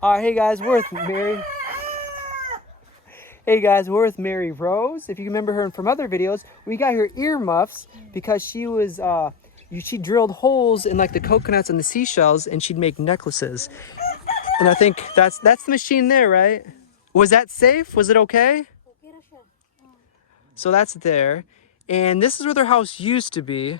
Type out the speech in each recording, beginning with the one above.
Hey guys, we're with Mary. Hey guys, we're with Mary Rose. If you remember her from other videos, we got her earmuffs because she was she drilled holes in like the coconuts and the seashells, and she'd make necklaces. And I think that's the machine there, right? Was that safe? Was it okay? So that's there, and this is where their house used to be.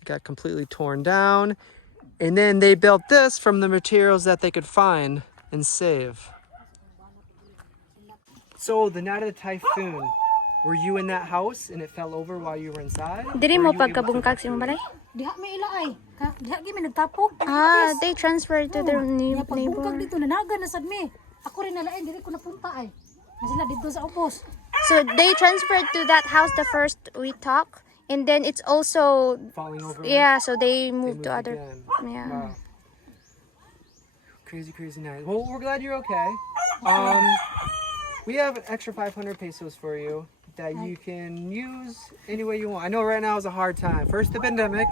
It got completely torn down, and then they built this from the materials that they could find and save. So the night of the typhoon, were you in that house and it fell over while you were inside? Diri mo pagkabungkag sa imong balay? Diha may ila ay. Diha gyud mi nagtapok. They transferred to their neighbor. Pagbungkag dito nanaga na sad mi. Ako rin nalain diri ko napunta ay. Sila dito sa ubos. So they transferred to that house the first we talked, and then it's also Falling over? yeah. So they moved to other again. yeah. Wow. Crazy night. Well, we're glad you're okay. We have an extra 500 pesos for you that you can use any way you want. I know right now is a hard time. First the pandemic,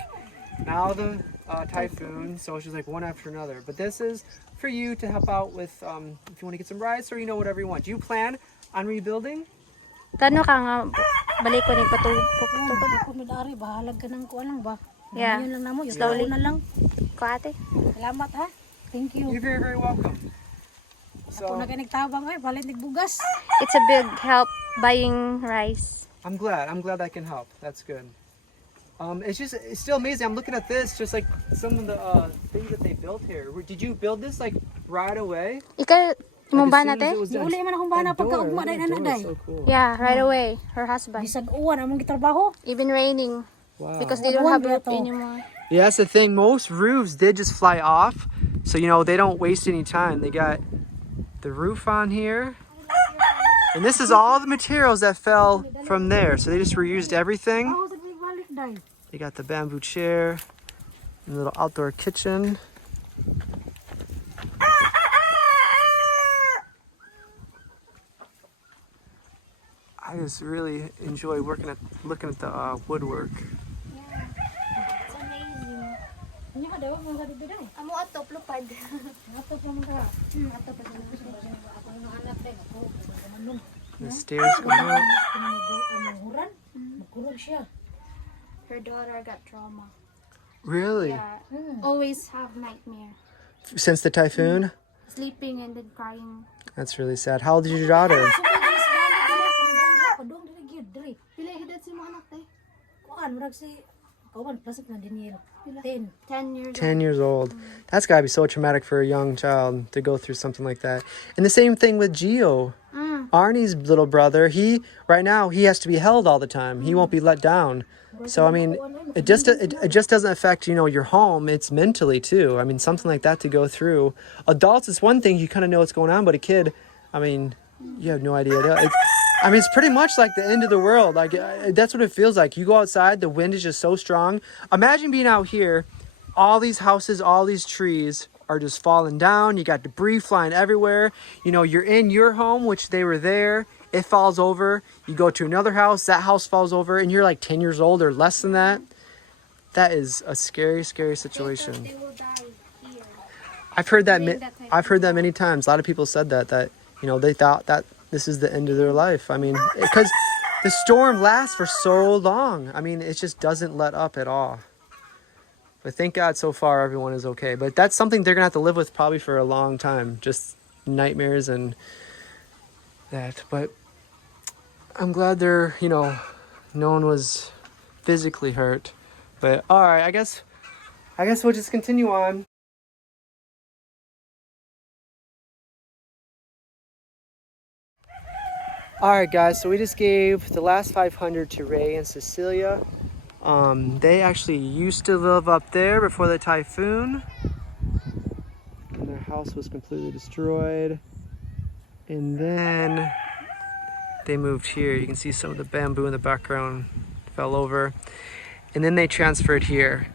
now the typhoon, so it's just like one after another. But this is for you to help out with if you want to get some rice or whatever you want. Do you plan on rebuilding? Kano ka nga balik ko ni patupok. Ako midari bahalag ka nang kuan lang ba? Yeah. Yun lang namo, Slowly. na lang. Ko ate. Salamat ha. Thank you. You're very welcome. Ako na kay nagtabang ay balit nagbugas. It's a big help buying rice. I'm glad I can help. That's good. It's still amazing. I'm looking at this, just like some of the things that they built here. Did you build this like right away? Ika imong Like, bana as soon as te? it was done? Uli man akong bana That door, pagkaugma that day na door is naday. so cool. Yeah, right away. Her husband. Bisag uwan among gitrabaho. Even raining Wow. because they don't have roof Wonderful. anymore. Yeah, that's the thing. Most roofs did just fly off, so they don't waste any time. They got the roof on here, and this is all the materials that fell from there. So they just reused everything. Ako sa balik day. They got the bamboo chair, and a little outdoor kitchen. I just really enjoy looking at the woodwork. Yeah. It's amazing. Nya daw mo sa dito day. Amo ato plupad. Ato pa mo ka. Ato pa sa ako ng anak day ako. Manong. The stairs go up. Huran. Magkurog siya. Her daughter got trauma. Really? Yeah. Always have nightmare. Since the typhoon? Sleeping and then crying. That's really sad. How old is your daughter? Padung diri gyud diri. Pila edad si mo anak te? Kuan murag si kauban plastic na dinero. 10. 10 years 10 years old. That's got to be so traumatic for a young child to go through something like that. And the same thing with Gio. Arnie's little brother, right now he has to be held all the time. He won't be let down. So I mean, it just doesn't affect, your home. It's mentally too. I mean, something like that to go through. Adults, it's one thing, you kind of know what's going on, but a kid, I mean, you have no idea. It's pretty much like the end of the world. Like that's what it feels like. You go outside, the wind is just so strong. Imagine being out here, all these houses, all these trees are just falling down. You got debris flying everywhere. You're in your home, which they were there. It falls over. You go to another house, that house falls over, and you're like 10 years old or less than that. That is a scary situation. They will die here. I've heard that many times. A lot of people said that they thought that this is the end of their life. I mean, because the storm lasts for so long. I mean, it just doesn't let up at all. But thank God so far everyone is okay. But that's something they're gonna have to live with probably for a long time. Just nightmares and that. But I'm glad no one was physically hurt. But all right, I guess we'll just continue on. Alright guys, so we just gave the last 500 to Ray and Cecilia. They actually used to live up there before the typhoon. And their house was completely destroyed. And then they moved here. You can see some of the bamboo in the background fell over. And then they transferred here.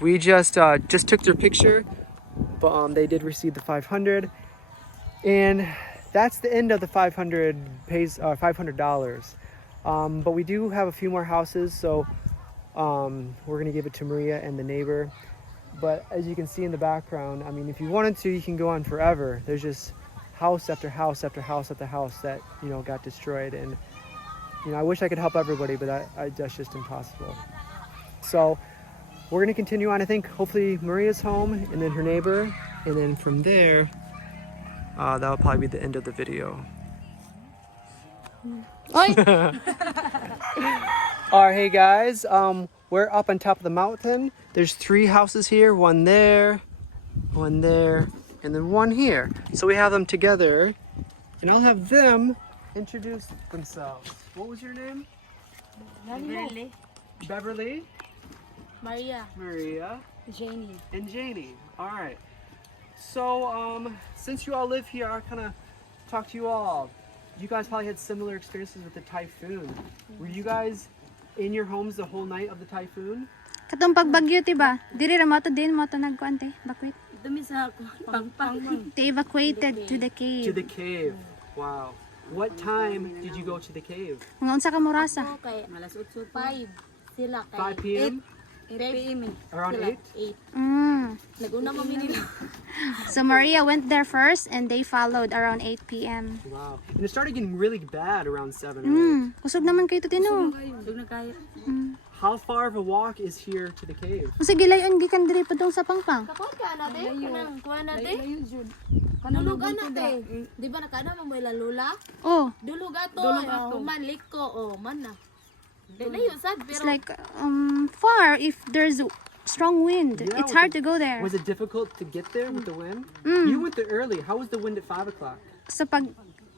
We just took their picture, but they did receive the 500. And that's the end of the $500. But we do have a few more houses, so we're gonna give it to Maria and the neighbor. But as you can see in the background, I mean, if you wanted to, you can go on forever. There's just house after house after house after house that, you know, got destroyed. And, you know, I wish I could help everybody, but that's just impossible. So we're going to continue on. I think hopefully Maria's home and then her neighbor. And then from there, that'll probably be the end of the video. Oy! All right, hey guys, we're up on top of the mountain. There's 3 houses here, one there, and then one here. So we have them together, and I'll have them introduce themselves. What was your name? Beverly. Beverly, Maria. Maria, Janie. and Janie. All right. So since you all live here, I'll kind of talk to you all. You guys probably had similar experiences with the typhoon. Were you guys in your homes the whole night of the typhoon? Katong pagbagyo, tiba? Diri ra mo to din mo to nagkuan te, evacuate. Dumi sa pang. They evacuated to the To cave. the cave. Wow. What time did you go to the cave? Mga unsa ka morasa? Kay alas 8:05 sila 5 p.m.? 8 p.m. Around 8? 8. Mm. Naguna mo nila. So Maria went there first and they followed around 8 p.m. Wow. And it started getting really bad around 7 or 8. Kusog naman kayo to tino. Dug na kayo. How far of a walk is here to the cave? Sige layon gikan diri padung sa pangpang. Kapag ka na de, kanang kuha na de. Dulog na de. Di ba nakana mo may lalula? Oh, Dulog ato. Humanlik ko. Oh, man na. Dili yun sad it's pero like far if there's strong wind. Yeah, It's hard to go there. Was it difficult to get there with the wind? You went there early. How was the wind at 5 o'clock? Sa pag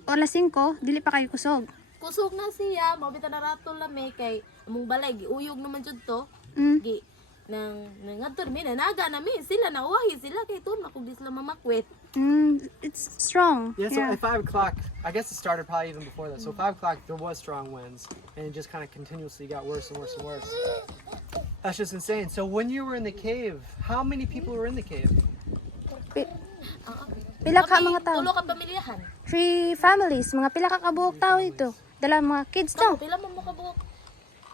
alas 5, dili pa kayo kusog. kusog na siya, mabita na rato lami kay among balay giuyog naman jud to. Gi nang ngadto mi naga na mi sila nauwahi sila kay tun makugdi sila mamakwet. It's strong. Yeah, so at 5 o'clock, I guess it started probably even before that. So 5 o'clock, there was strong winds, and it just kind of continuously got worse and worse and worse. That's just insane. So when you were in the cave, how many people were in the cave? Pila ka mga tao? Tulo ka pamilyahan. 3 families, mga pila ka kabuok tao ito. Dala mga kids Tao, to. pila mo mo kabuok?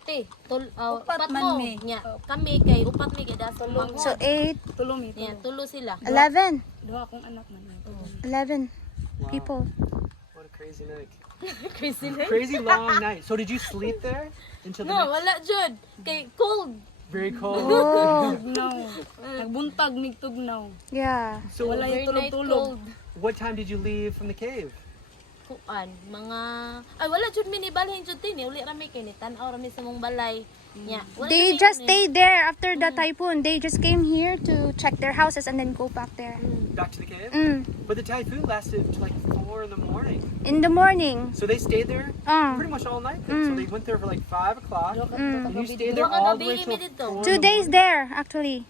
Te, Upat upat man mo. mi. Nya, kami kay upat mi kay dason manghod. So 8, Tulong ito. Nya, tulo sila. 11. Duha akong anak man. 11 people. What a crazy night. Crazy na. Crazy long night. So did you sleep there until the No, next? wala jud. Kay cold. Very cold. Oh, Tugnaw. Nagbuntag mig tugnaw. yeah. So Wala Very yung night tulog-tulog. cold. what time did you leave from the cave? Kuan, mga ay wala jud mi ni balhin jud tin, uli ra mi kay ni tan-aw ra mi sa mong balay. Nya, wala They jud mi just ni- stayed there after the typhoon. They just came here to check their houses and then go back there. Back to the cave? Mm. But the typhoon lasted till like 4 in the morning. In the morning. So they stayed there pretty much all night then. So they went there for like 5 o'clock. And you stayed there Duha ka all the way gabi till mi dito. 4 2 in the days there, actually.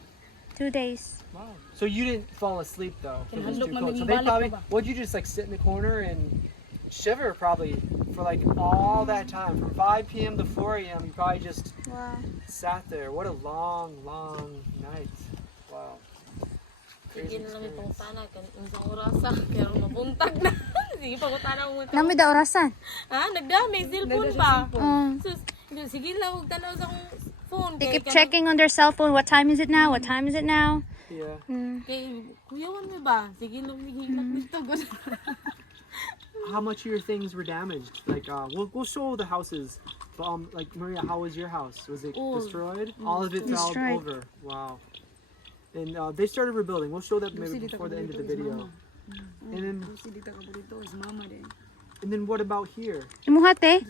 2 days. Wow. So you didn't fall asleep though. It was too Kinahadlok cold. man So yung they balik probably ko ba? would you just like sit in the corner and shiver probably for like all that time from 5 p.m. to 4 a.m. You probably just Wow. sat there. What a long, long night. Wow. Sige Crazy na lang mi experience. pangutana kan unsang orasa kay mabuntag na. Sige pangutana mo. Nami da orasan. Ha, nagdami cellphone pa. Mm. Sus, sige lang og tanaw sa akong phone They kay keep checking on their cell phone. What time is it now? What time is it now? Yeah. Kay kuyawan mi ba? Sige lang mi hilak dito gud. How much of your things were damaged? Like, we'll show the houses. But, like Maria, how was your house? Was it Oh. destroyed? All of it fell Destroyed. over. Wow. And they started rebuilding. We'll show that maybe before the end of the video. And Kasi dito ka dito is mama din. then what about here? Imuhate.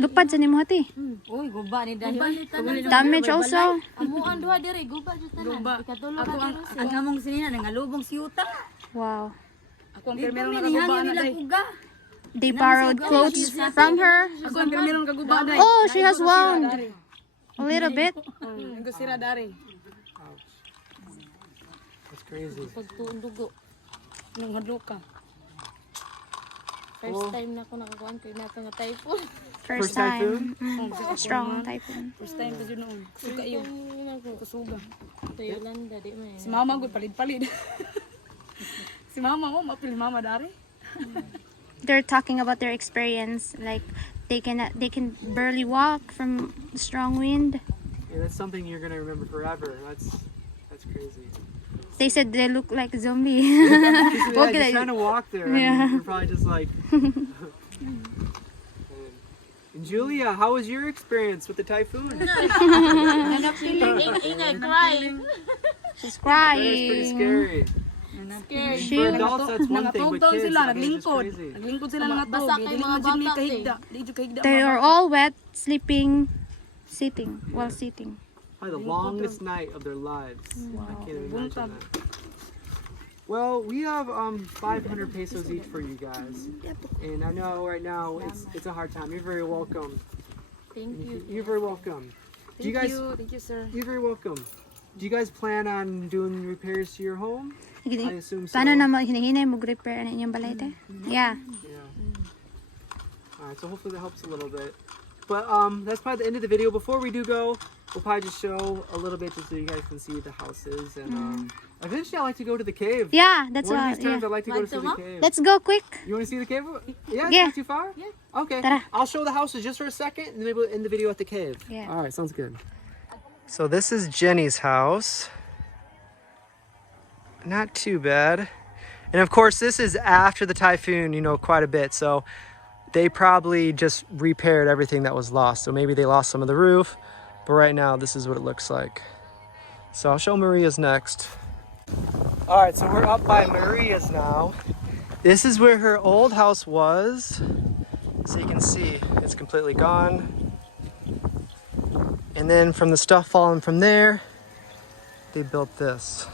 Lupad sa nimuhate. Oy, guba ni dayon. Damage also. Amo ang duha diri guba jud tanan. Guba. Ikatulo Ako ka ang among sinina nangalubong si Yuta. Wow. Ako ang pirmerong nakaguba na day. They borrowed clothes from her. Ako ang pirmerong kaguba day. Oh, she has wound. A little bit. Ang sira dari. That's crazy. pagtuon dugo. Nang hadlok ka. First time na ako nakakuan kay nato nga typhoon. First typhoon? time. Strong typhoon. First time ko noon. Suga iyo. Kusuga. Sa Yolanda di man. Si mama gud palid-palid. Si mama mo mapil mama dari. They're talking about their experience. Like they can barely walk from the strong wind. Yeah, that's something you're gonna remember forever. That's It's crazy. They said they look like a zombie. Yeah, What can just I trying to walk there. I Yeah. mean, you're probably just like. And Julia, how was your experience with the typhoon? Ingay, crying. She's That is pretty crying. scary. For adults, that's one thing, but Nangatugtog kids, sila, I think it's just naglingkod. crazy. Naglingkod sila ng atog. Basa kay Dili mga man jud mi bata, kahigda. Di jud kahigda. They are all wet, sleeping, sitting, while sitting. Probably the longest night of their lives. I can't even Buntag. imagine that. Well, we have 500 pesos each for you guys, and I know right now it's a hard time. You're very welcome. Thank you. You're very welcome. Do you guys? Thank you, sir. You're very welcome. Do you guys plan on doing repairs to your home? I assume so. Paano na hinahinay mo repair ang inyong balay te? Yeah. Yeah. All right. So hopefully that helps a little bit. But that's probably the end of the video. Before we do go, we'll probably just show a little bit just so you guys can see the houses. And eventually I'd like to go to the cave. Yeah, that's One of what. these times Yeah. I'd like to go to see the cave. Let's go quick. You want to see the cave? Yeah, it's Yeah. not too far? Yeah. Okay. Tara. I'll show the houses just for a second and then maybe we'll end the video at the cave. Yeah. All right, sounds good. So this is Jenny's house. Not too bad. And of course, this is after the typhoon, you know, quite a bit. So they probably just repaired everything that was lost. So maybe they lost some of the roof, but right now this is what it looks like. So I'll show Maria's next. All right, so we're up by Maria's now. This is where her old house was. So you can see it's completely gone. And then from the stuff falling from there, they built this.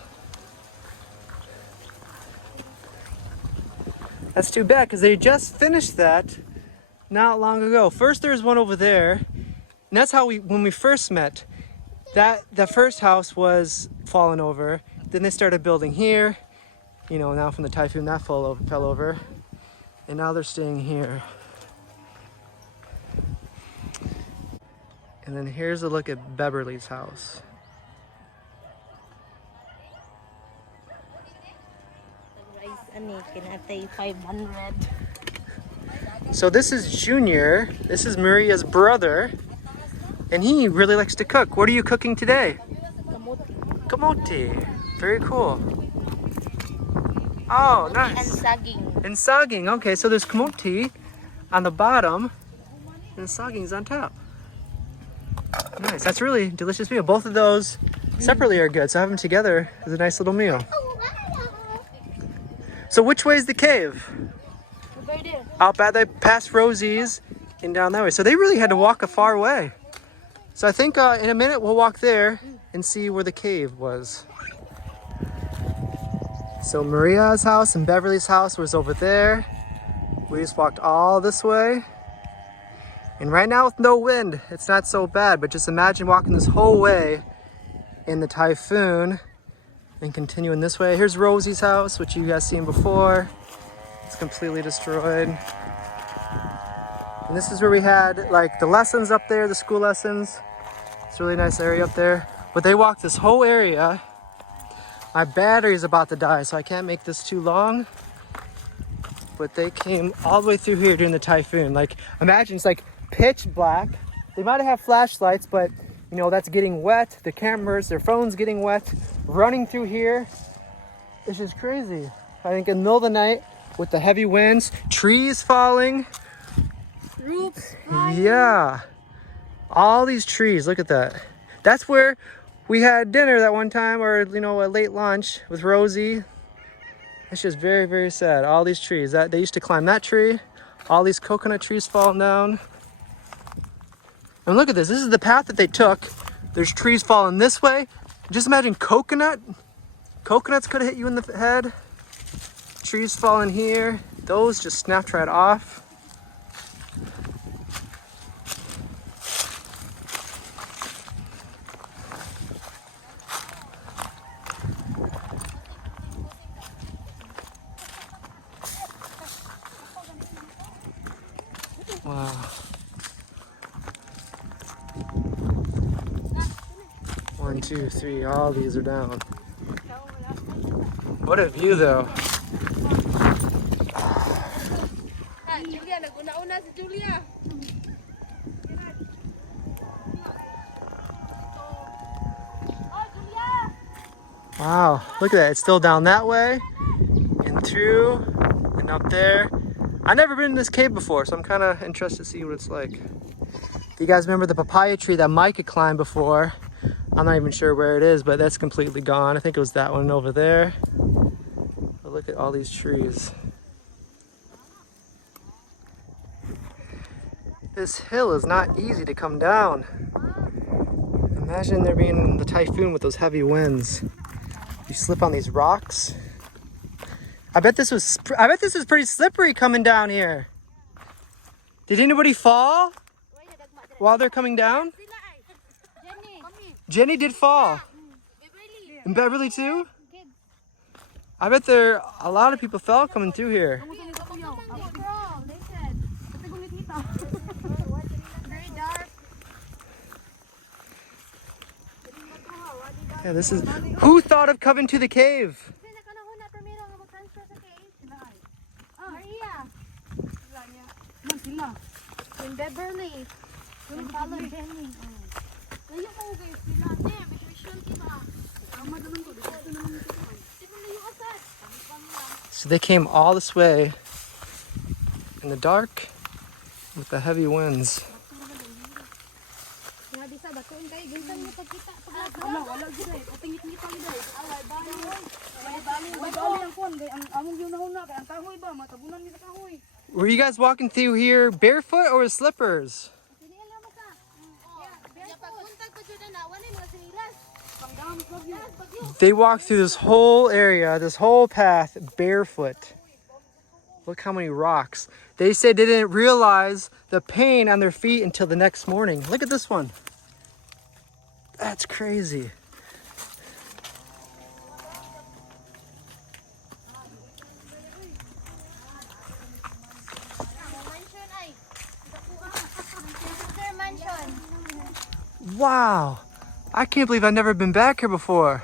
That's too bad because they just finished that not long ago. First there was one over there, and that's how when we first met, the first house was fallen over. Then they started building here, you know, now from the typhoon that fell over, and now they're staying here. And then here's a look at Beverly's house. Kinatay 500. So this is Junior. This is Maria's brother. And he really likes to cook. What are you cooking today? Kamote. Very cool. Oh, nice. And saging. And saging. Okay, so there's kamote on the bottom and saging's on top. Nice. That's really delicious meal. Both of those separately are good, so have them together is a nice little meal. So which way is the cave? Over there. Out by the past Rosie's and down that way. So they really had to walk a far way. So I think in a minute we'll walk there and see where the cave was. So Maria's house and Beverly's house was over there. We just walked all this way. And right now with no wind, it's not so bad, but just imagine walking this whole way in the typhoon and continuing this way. Here's Rosie's house, which you guys seen before. It's completely destroyed. And this is where we had like the lessons up there, the school lessons. It's a really nice area up there. But they walked this whole area. My battery's about to die, so I can't make this too long. But they came all the way through here during the typhoon. Like, imagine it's like pitch black. They might have flashlights, but you know, that's getting wet. The cameras, their phones getting wet. Running through here. It's just crazy. I think in the middle of the night with the heavy winds, trees falling. Roofs. Yeah. All these trees, look at that. That's where we had dinner that one time, or you know, a late lunch with Rosie. It's just very, very sad. All these trees. That they used to climb that tree. All these coconut trees falling down. And look at this. This is the path that they took. There's trees falling this way. Just imagine coconut. Coconuts could have hit you in the head. Trees falling here. Those just snapped right off. Wow. One, two, three, all these are down. What a view though. Julia, nag-una-una si Julia. Oh, Julia! Wow, look at that. It's still down that way and through and up there. I've never been in this cave before, so I'm kind of interested to see what it's like. Do you guys remember the papaya tree that Mike had climbed before? I'm not even sure where it is, but that's completely gone. I think it was that one over there. But look at all these trees. This hill is not easy to come down. Imagine there being the typhoon with those heavy winds. You slip on these rocks. I bet this was pretty slippery coming down here. Did anybody fall while they're coming down? Jenny did fall. And Beverly too? I bet a lot of people fell coming through here. Yeah, this is. Who thought of coming to the cave? And Beverly. Follow Jenny. So they came all this way in the dark with the heavy winds. Were you guys walking through here barefoot or with slippers? They walked through this whole area, this whole path, barefoot. Look how many rocks. They said they didn't realize the pain on their feet until the next morning. Look at this one. That's crazy. Wow. I can't believe I've never been back here before.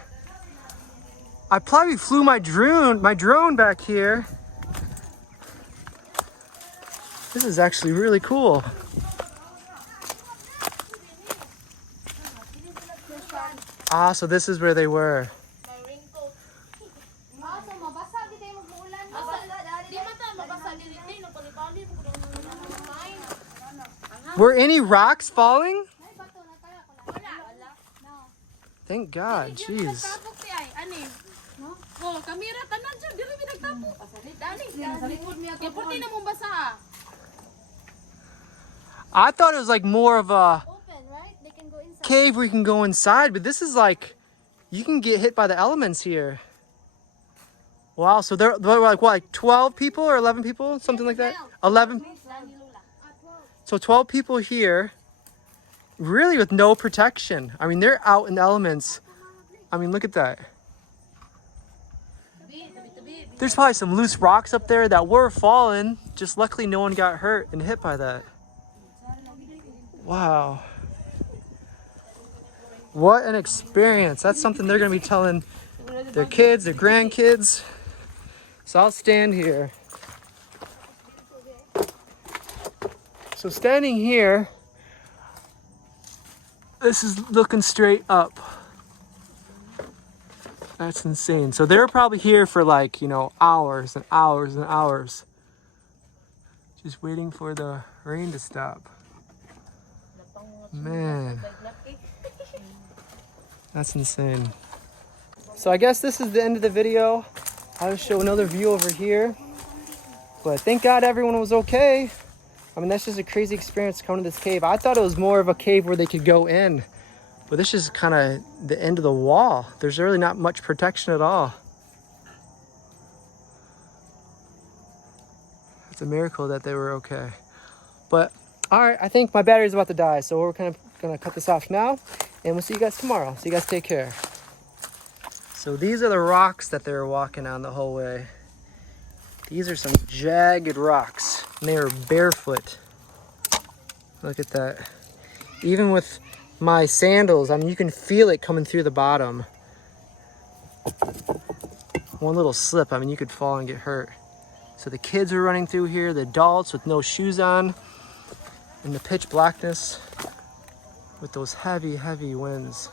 I probably flew my drone back here. This is actually really cool. Ah, so this is where they were. Were any rocks falling? Thank God, jeez. I thought it was like more of a cave where you can go inside, but this is like, you can get hit by the elements here. Wow, so they're like what, like 12 people or 11 people? Something like that? 11? So 12 people here, really with no protection. I mean, they're out in the elements. I mean, look at that. There's probably some loose rocks up there that were falling. Just luckily no one got hurt and hit by that. Wow. What an experience. That's something they're going to be telling their kids, their grandkids. So I'll stand here. So standing here, this is looking straight up. That's insane. So they're probably here for like, you know, hours and hours and hours. Just waiting for the rain to stop. Man. That's insane. So I guess this is the end of the video. I'll show another view over here. But thank God everyone was okay. I mean, that's just a crazy experience coming to this cave. I thought it was more of a cave where they could go in. But this is kind of the end of the wall. There's really not much protection at all. It's a miracle that they were okay. But, all right, I think my battery's about to die. So we're kind of going to cut this off now. And we'll see you guys tomorrow. So you guys take care. So these are the rocks that they were walking on the whole way. These are some jagged rocks. And they were barefoot. Look at that. Even with my sandals, I mean, you can feel it coming through the bottom. One little slip, I mean, you could fall and get hurt. So the kids were running through here, the adults with no shoes on, in the pitch blackness with those heavy, heavy winds.